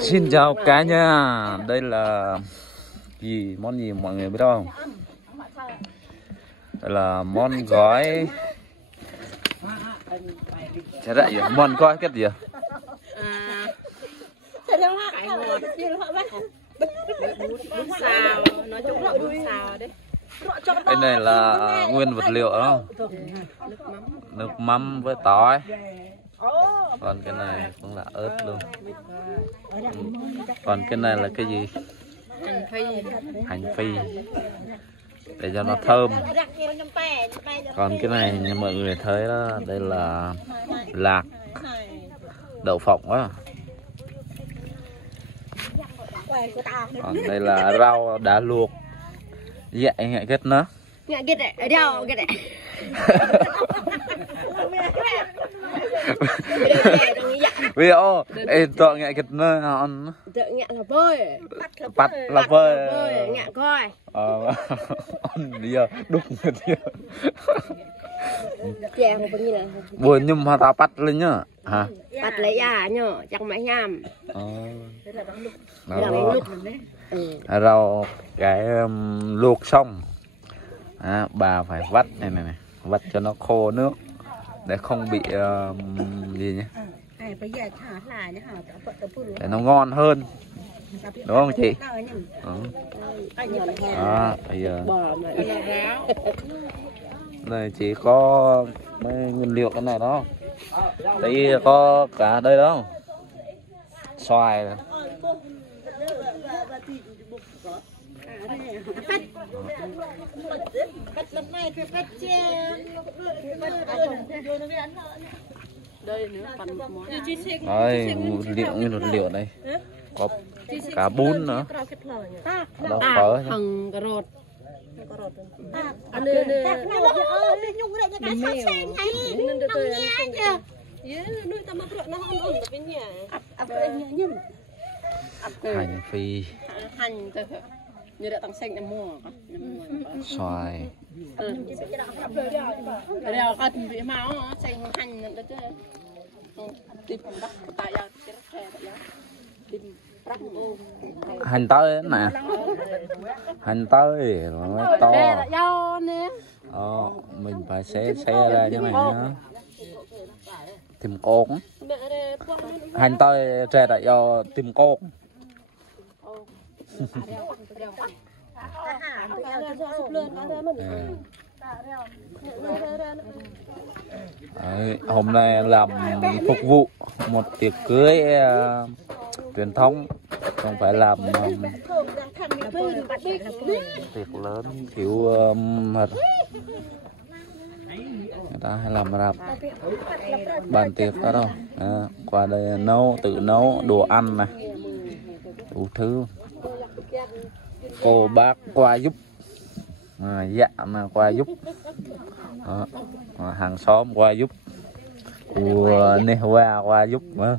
Xin chào cả nhà, đây là món gì mọi người biết không? Đây là món gói. Thế đấy, món gói cái gì? Bún xào, nói chung là bún xào đấy. Cái này là nguyên vật liệu đó. Nước mắm với tỏi. Còn cái này cũng là ớt luôn. Còn cái này là cái gì? Hành phi. Để cho nó thơm. Còn cái này như mọi người thấy đó, đây là lạc, đậu phộng á. Còn đây là rau đã luộc. Dạ ngại kết nó. Ngại kết đấy, ở đâu kết đấy. Vì ô, tọa ngại kết nó ăn. Tọa ngại là bơi. Bắt là bơi. Ngại coi. Ăn đi à, đúng rồi đi. Chè một như là. Buồn nhưng mà ta bắt lên nhá. Hả? Bắt lấy à nhở, chẳng mấy nhàm. Rau cái luộc xong bà phải vắt này, vắt cho nó khô nước để không bị gì nhé, để nó ngon hơn, đúng không chị? Bây giờ này chỉ có mấy nguyên liệu cái này đó, tí có cả đây đó, xoài này. Đây nữa, phần món. Đây, nguyên vật liệu đây. Có cả bún nữa. Đó, phở. Hằng cà rốt. Hành phi. Hành như đã tăng xanh để mua. Xoài. Rồi ăn vị máu xanh hành đó chứ. Tìm đắp tại giờ tìm hành tơi nè, hành tơi nó to. Mình phải xé ra như này nhá. Tìm côn. Hành tơi tre là do tìm côn. Đấy, hôm nay làm phục vụ một tiệc cưới truyền thống, không phải làm tiệc lớn kiểu người ta hay làm rạp bàn tiệc đó đâu. Qua đây tự nấu đồ ăn này, đủ thứ. Cô bác qua giúp, dạ mà qua giúp, hàng xóm qua giúp, nè qua giúp nữa,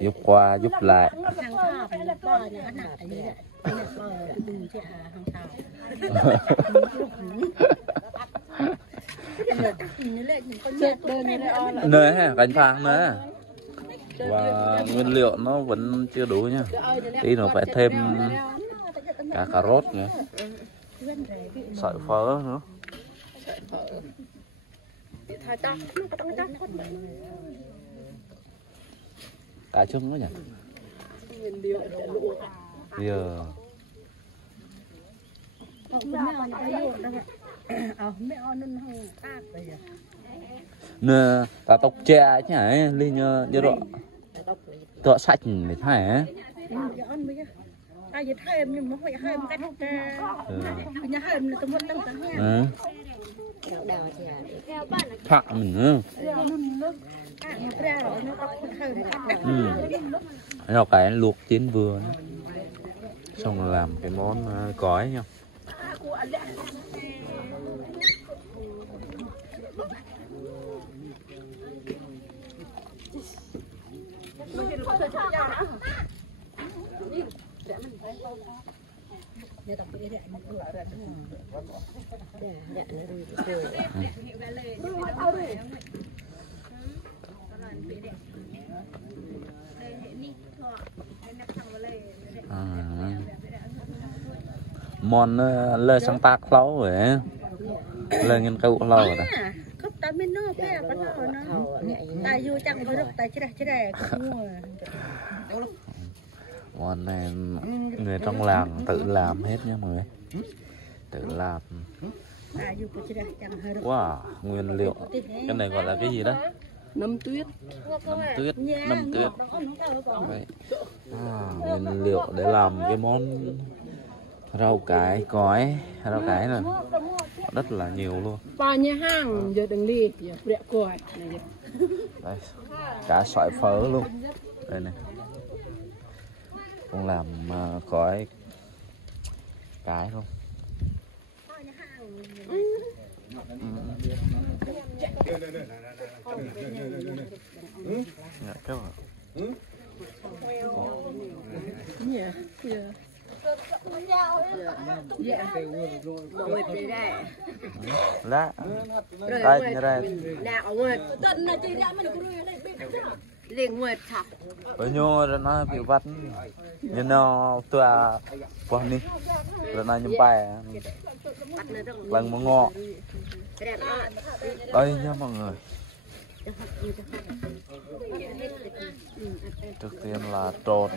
giúp qua giúp lại. Nơi ha, cánh phang nữa. Và nguyên liệu nó vẫn chưa đủ nha, tí nữa phải thêm cả cà rốt nữa, sợi phở nữa. Cả chung đó nhỉ? Bây giờ nè, ta tóc che chứ hả? Đi nhờ đó, tọa sạch để thay á. Thạ mình nữa. Nó cái luộc chín vừa nữa. Xong rồi làm cái món gói nha. món lời sáng tác lâu vậy lời nghiên cứu lâu rồi đó cấp ta bên nó phải bắt đầu nó tại dù chẳng có được tại chứ đây món này người trong làng tự làm hết nha mọi người, tự làm. Wow, nguyên liệu cái này gọi là cái gì đó? Nấm tuyết. Nấm tuyết. Nguyên liệu để làm cái món rau cải cõi, rau cải này rất là nhiều luôn. Ba nhà hàng giờ đừng đi, giờ rẻ còi. Đây, cả xoài phở luôn. Đây này. Cũng làm cõi cái luôn. Dạ, các bạn. Lá đây đây liền nguyệt thật ở nhô rồi nó bị vắt nhưng nó tua qua đi rồi nó nhâm bài lần một ngọ đây nha mọi người. Trước tiên là trộn,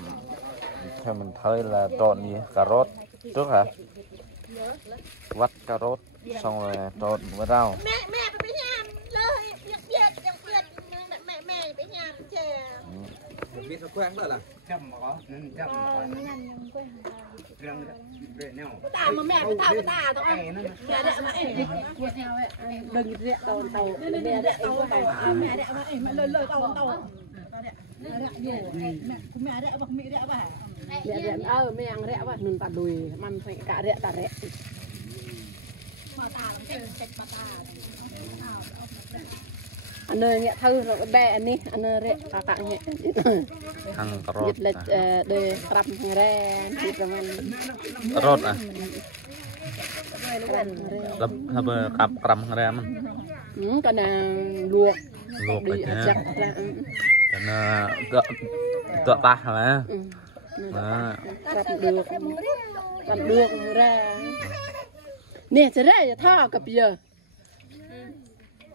theo mình thấy là trộn gì cà rốt trước hả, vắt cà rốt xong rồi trộn với rau. mẹ phải nhầm lời mẹ phải nhầm chè biết nó quen nữa là ta mà mẹ phải thao cái ta thôi mẹ đẻ mà em Đừng rẻ tàu mẹ đẻ tàu mẹ đẻ mà em mẹ lời tàu mẹ đẻ bạc mỹ đẻ bà mẹ rẻ mẹ ăn rẻ vậy mình ta đùiมันphải cả rẻ ta rẻ anh ơi nhẹ thư rồi bé anh đi anh ơi rẻ cả tặng nhẹ Thằng cà rốt lịch để cầm rẻ thì mình cà rốt à là bờ cặp cầm ra mình cái nào luộc luộc đi rồi chắc nhá, là cho nó tựa ta hả cầm được ra nè sẽ ra thao cặp giờ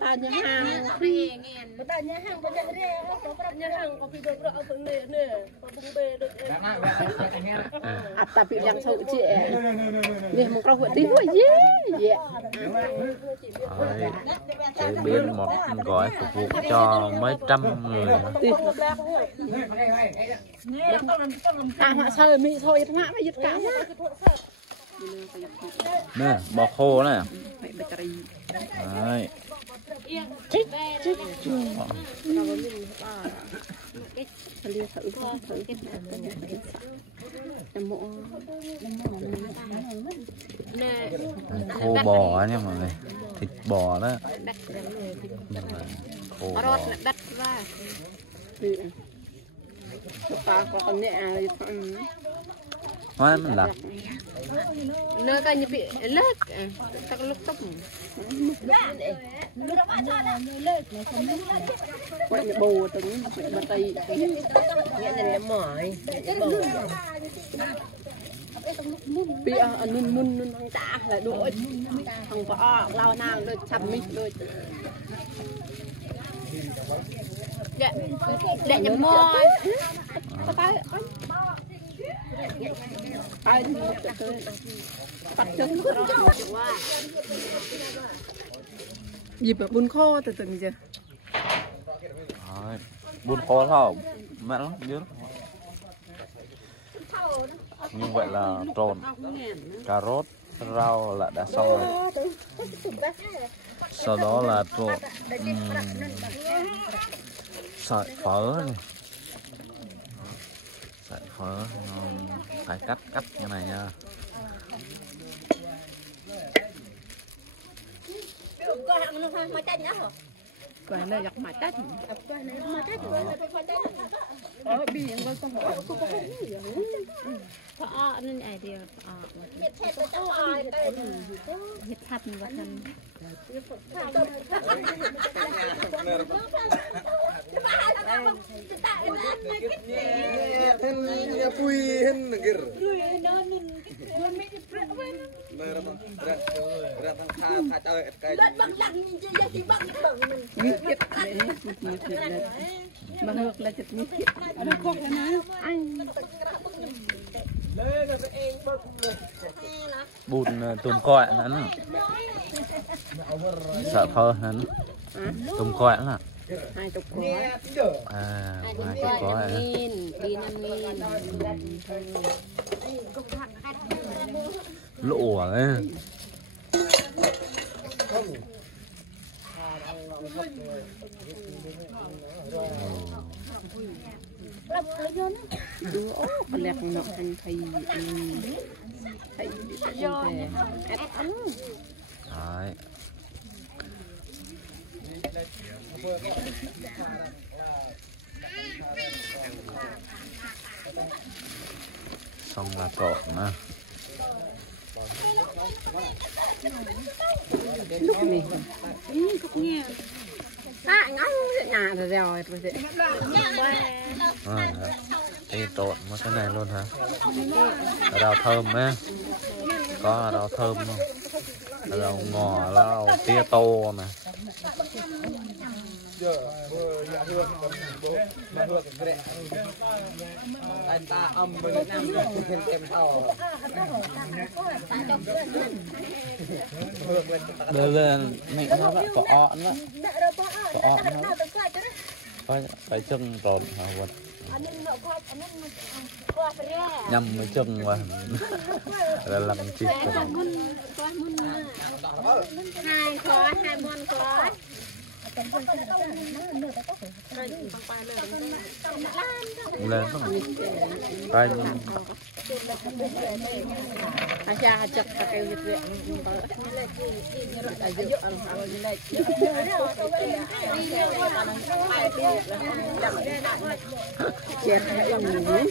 ta nhà hàng ta nhà hàng có nhà đẻ có nhà hàng có bị được ở phương này nè có bung bê được tapi yang sâu chị nè một câu tí thôi gì chế biến một gói phục vụ cho mấy trăm người. Họ sao mình thôi thằng mày giật cả Nè bò khô này đấy. Khô bò nha mọi người, thịt bò đó, khô bò. đất ra ta có con nhẹ Hoa mình làm nơi cái như bị lết các lúc tóc quậy bị bồ từng bật tay nghe là mỏi bị nun nun tạ lại đuổi thằng vợ lao nào đôi chăm mình đôi để nhầm môi ai bắt chân dịp bún khô từ từng giờ bún khô sao mẹ lắm nhớ. Như vậy là trộn cà rốt rau là đã xong rồi, sau đó là trộn sợi phở này. Sợi phở phải cắt như này nha. có hàng nó mà chanh đó Quay này giặc mãi tết. Quay này mà tết Ở biển có con bò. Phở nên ai đi phở. Biết hết rồi cháu ai đây. Biết thật mà thân. Mà ngược là chụp như thiệt. Nó khóc cái má. Anh. Bùn tôm cọi hắn sợ phơ hắn tôm cọi là 20 khối. 20 cọi Đi 5.000. lỗ ấy Con lẹt nó thành thầy vô ép ấm. đấy xong là cọ nè Lúc này cúc nghe ngóng nhà rồi rồi thì trộn một cái này luôn hả rau thơm á có rau thơm không rau ngò rau tía tô nè anh ta âm bên nam em thao đưa lên mình nó lại cọ nó phải chân trộn hả quên nhầm cái chân mà là làm chi hai khói 2 môn khói lên tay aja ajak pakai gitu ya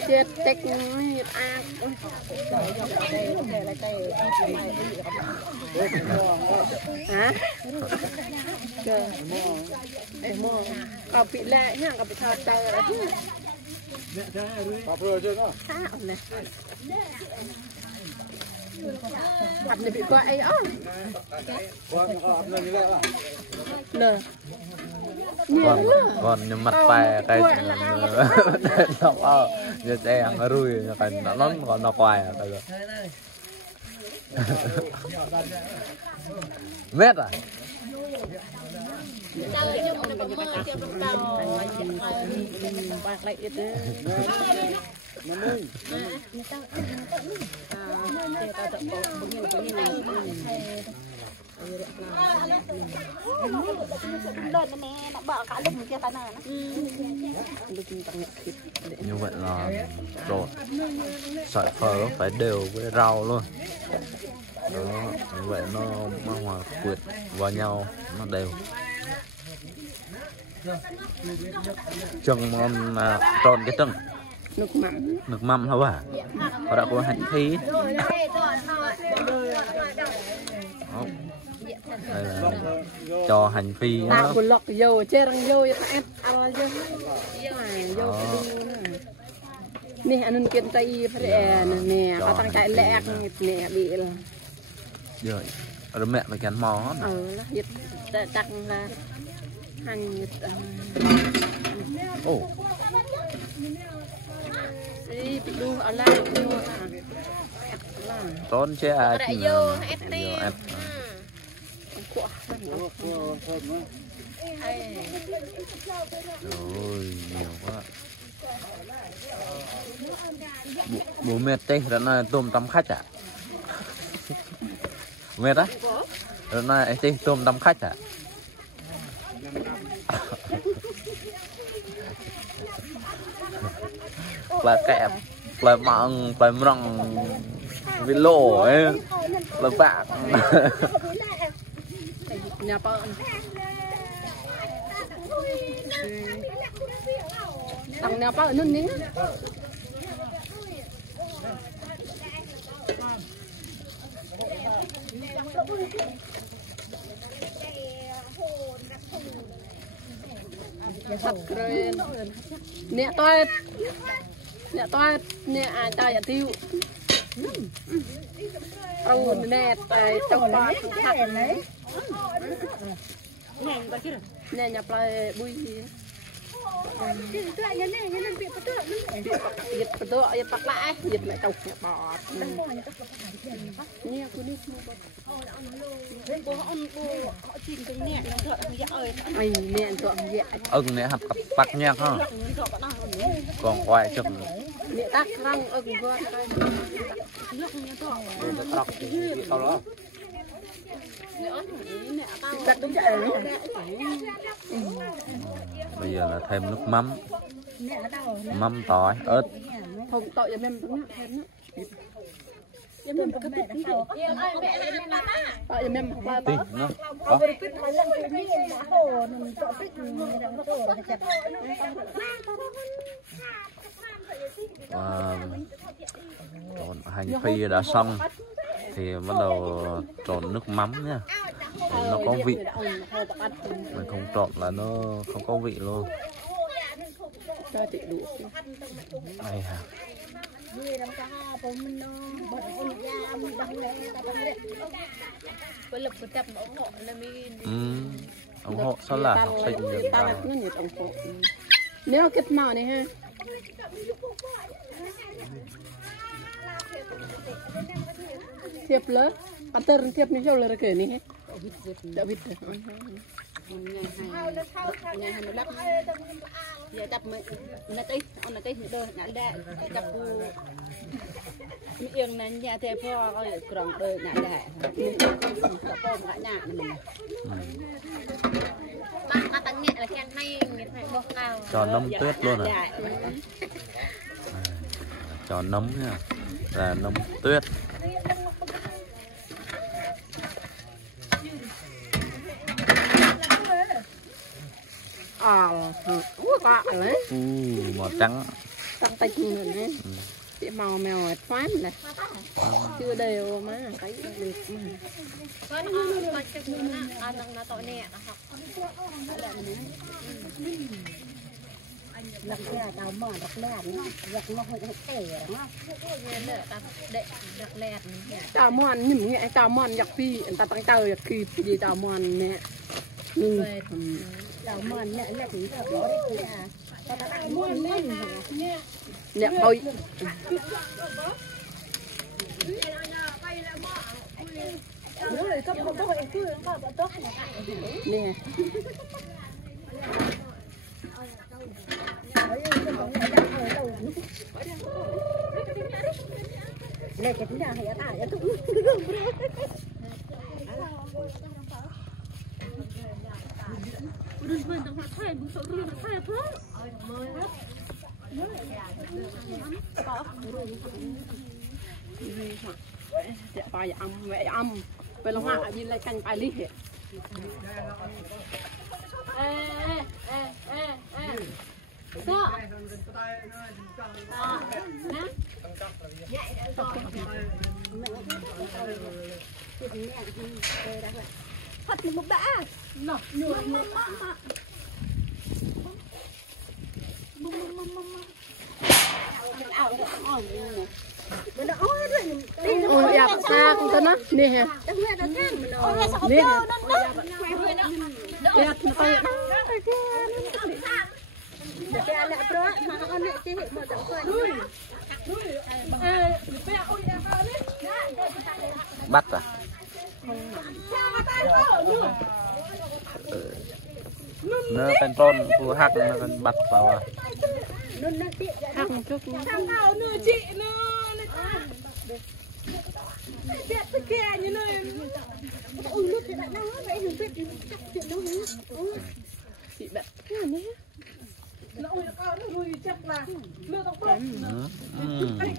chết tek hả cậu bị lệ nhá cậu bị thò tờ đấy này mặt này bị qua ấy ó còn nhưng mặt bài cái nó giờ xe ăn rui cái nó còn nó quay à cái mét à bạc lại itu như vậy là rồi sợi phở phải đều với rau luôn đó như vậy nó hòa quyện vào nhau nó đều chừng mà trộn cái trứng nước mắm hả bà họ đã có hành phi đây là cho hành phi nó lọc dầu chơi răng dầu em nè anh kiên tay phải nè có tăng chạy lẹ nè bị rồi rồi mẹ phải cắn mò nó dịch đặt là hành ồ đi đu ở lại tốn che ai vô ép rồi nhiều quá bố mệt tê đó là tôm tăm khách à mệt á đó là tê tôm tăm khách à là kẹp là mặn là măng với lỗ ấy là bạc nhà bơ Tặng nào bao nun nín thật rồi nè tôi nè ai ta giả tiêu nè tại trong ba nè nhập lại bui gì dịch betul ya tak lah dịch lại tàu bọt nè cứ đi ai nè tụi ưng nè hạt bạc nhạc ha còn quay chụp nè tắc răng ưng con bây giờ là thêm nước mắm tỏi ớt không tỏi em thêm nữa tí nữa có trộn hành phi đã xong thì bắt đầu trộn nước mắm nha để nó có vị, mình không trộn là nó không có vị luôn. Đây hả? Ủng hộ sao là học sinh được vào. Nếu kết màu này ha. Thiệp lớn, ăn tơ thiệp như châu là kể này hết. Đã biết rồi. Nhà hàng lắc. Giờ tập mấy tí, ông là tí đôi nãy đã tập yên này nhà thầy phò coi còn đôi nãy đã. Tập bom cả nhà mình. Ba tặng nhẹ là khen hay bột nào. Cho nấm tuyết luôn à? Cho nấm nha, là nấm tuyết. Có đấy. Màu trắng. Trắng tạch người đấy. Chị màu mèo thoáng này. Chưa đều mà thấy được mà. Nó tội nè học. Lật ra tao mở đập lẹt giật nó hơi tẻ nó đập lẹt tao mòn nhỉ tao mòn giặc phi ta tăng tao giặc phi gì tao mòn nè tao mòn nè là chỉ là đó đấy à tao tao mòn lên nè ôi rồi cấp một tôi cứ có tốt nè đây cái nhà hay ta ya cũng bài mẹ âm về lòng hoa đi lại canh bài lý hệ phát một bã nó ôi ya xa cũng tên nó nè nè bắt à? Nóเป็นต้นกูหักnóเป็นbắt vào à? Hắc một chút chị bật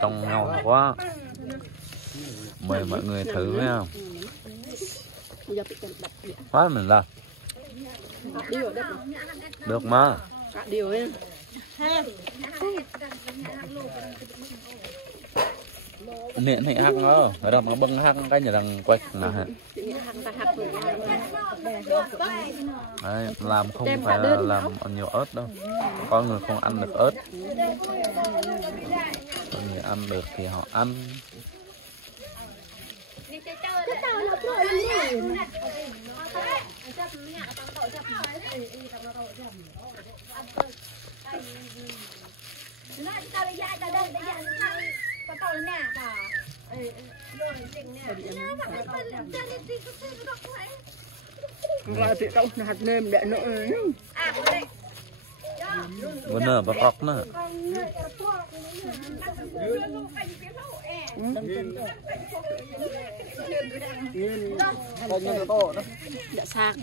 trông ngon quá, mời mọi người thử nha. Phát mình là được mà. nè này hăng đó ở đâu mà bưng hăng cái nhà đằng quay là hả đấy, làm không phải là làm nhiều ớt đâu, có người không ăn được ớt, có người ăn được thì họ ăn. Rồi chị đâu hạt nêm để nữa. Vẫn nở và cọc nữa. Đã sang.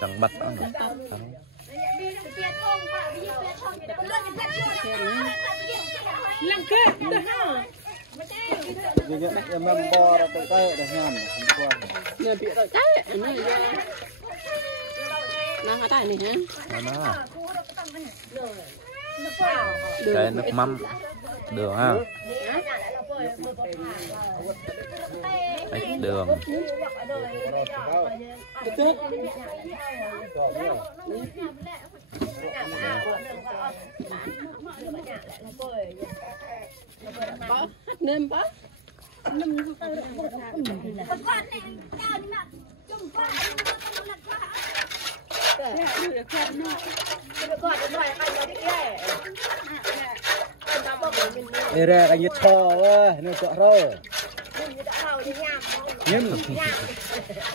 Chẳng bắt nữa. Lăng kết đó ha. Em bò ra tự tay để nhầm. Nè bị rồi đấy, này ra. Nó tại này hả? Đó. Cái nước mắm đường ha. Ít đường. Bó, nêm bó. Đây ra cái nhiệt thò quá, nó cọ rồi. Nhưng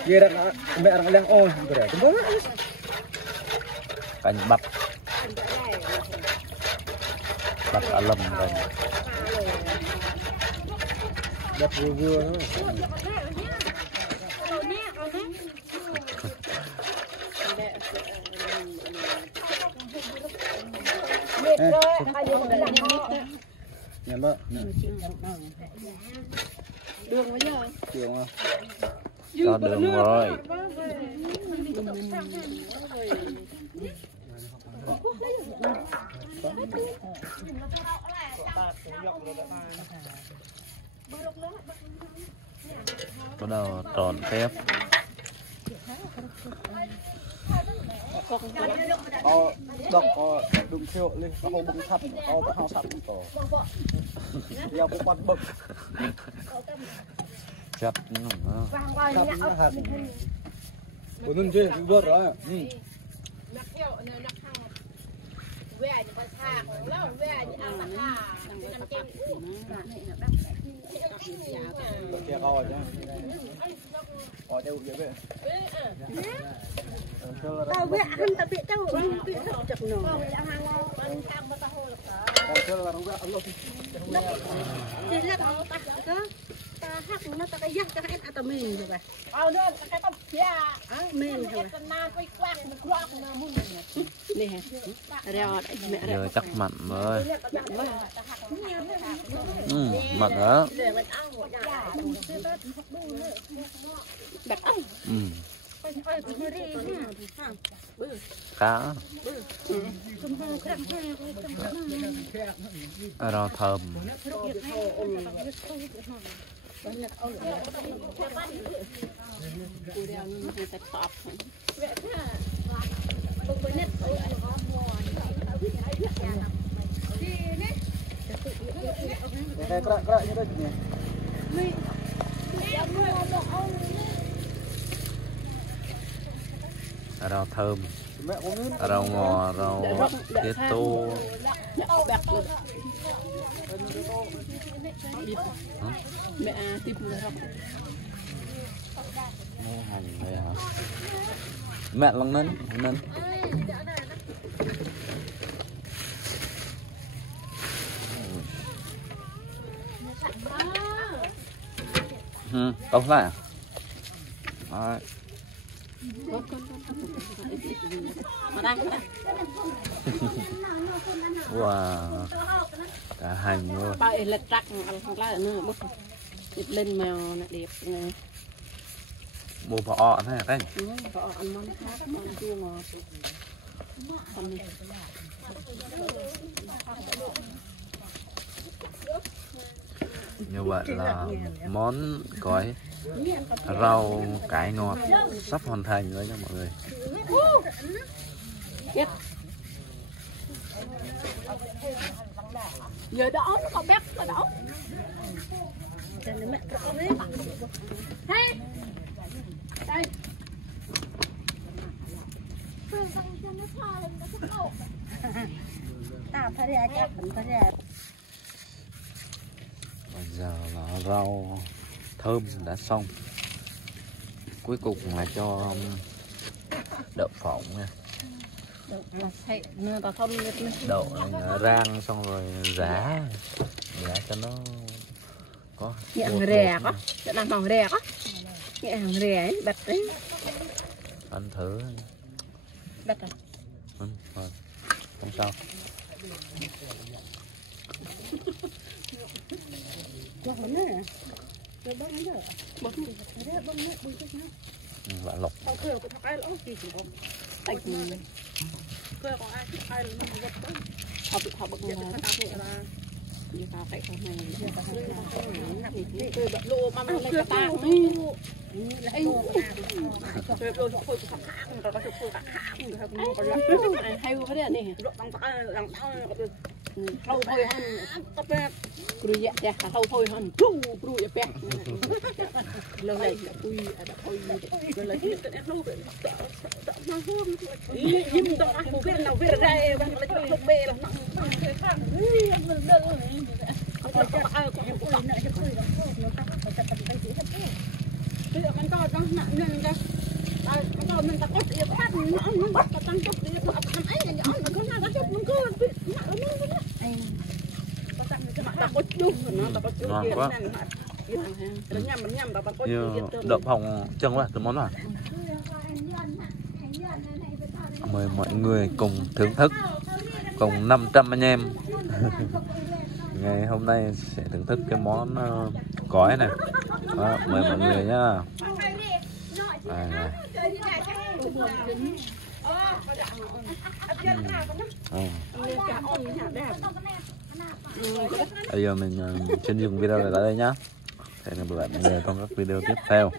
giờ đang mẹ đang đang ôi, rồi cũng có. Canh bắt cả lầm rồi. Bắt vừa vừa thôi. Nhà bác Đường bây giờ. chiều không? Cho đường rồi. Bắt đầu tròn tiếp. Đọc đụng thiệu lên, nó không bưng thắt, nó hao sẵn tổ. Đeo cái quạt bực. Chặt nó. Chặt nó hạt. Ủa nâng chứ, vượt rồi. Kia coi nhá. Coi theo vậy vậy. Tao vẽ ăn tao bị tao bị chập nổ. Thì là ta hắc nó ta cái giặc ta hết tao mình rồi. Nữa cái tóc kia. Mình rồi. Nè. Reo đấy mẹ. Giờ chắc mặn rồi. Mặn đó. Đặt ốc. Cá. Rau thơm. Cái cọ như đây nhỉ. Rau thơm, Mẹ có miếng. rau ngò, rau tía tô. Mẹ tìm ra không? Hành đây hả? Mẹ lăng nến, nến. Không phải à? Wow, cả hành luôn. Bao lật trắc ăn không lá nữa bút lên mèo nè đẹp nè. Mua phở ọ thế hả anh? Phở ăn món khác, món chua ngọt. Như vậy là món gói rau cải ngọt sắp hoàn thành rồi nha mọi người. Giờ đó nó còn bé ở đó. Hey. Đây. Bây giờ là rau thơm đã xong. Cuối cùng là cho đậu phộng nha. Đậu rang xong rồi giá cho nó có Nhẹ hàng rẻ á, sẽ làm bằng rẻ á. Nhẹ hàng rẻ ấy, bật đấy. Ăn thử. Bật à? Rồi, không sao. Vạ lộc. Họ bật người như tao phải không này lô mà mình lấy ta đi hay cái này thâu thôi hơn rồi dạ dạ thâu thôi hơn rồi dạ bẹt lần này là quy đã thôi lần này cái này lâu rồi nó hôm im đó không biết nào biết ra bằng lấy chụp bê là bây giờ mình coi con nặng nhân ra mình coi mình ta có tiền phát nó bắt ta tăng chút tiền nó ăn ấy là nhỏ mà con nào có chút mình cứ nặng lắm đó ta có chút nó ta có chút như đậu phộng chân quá, cái món nào mời mọi người cùng thưởng thức, cùng 500 anh em ngày hôm nay sẽ thưởng thức cái món gói này. Đó, mời mọi người nhá. Này. Bây giờ mình xin dừng video lại tại đây nhá. Hẹn gặp lại mọi người trong các video tiếp theo.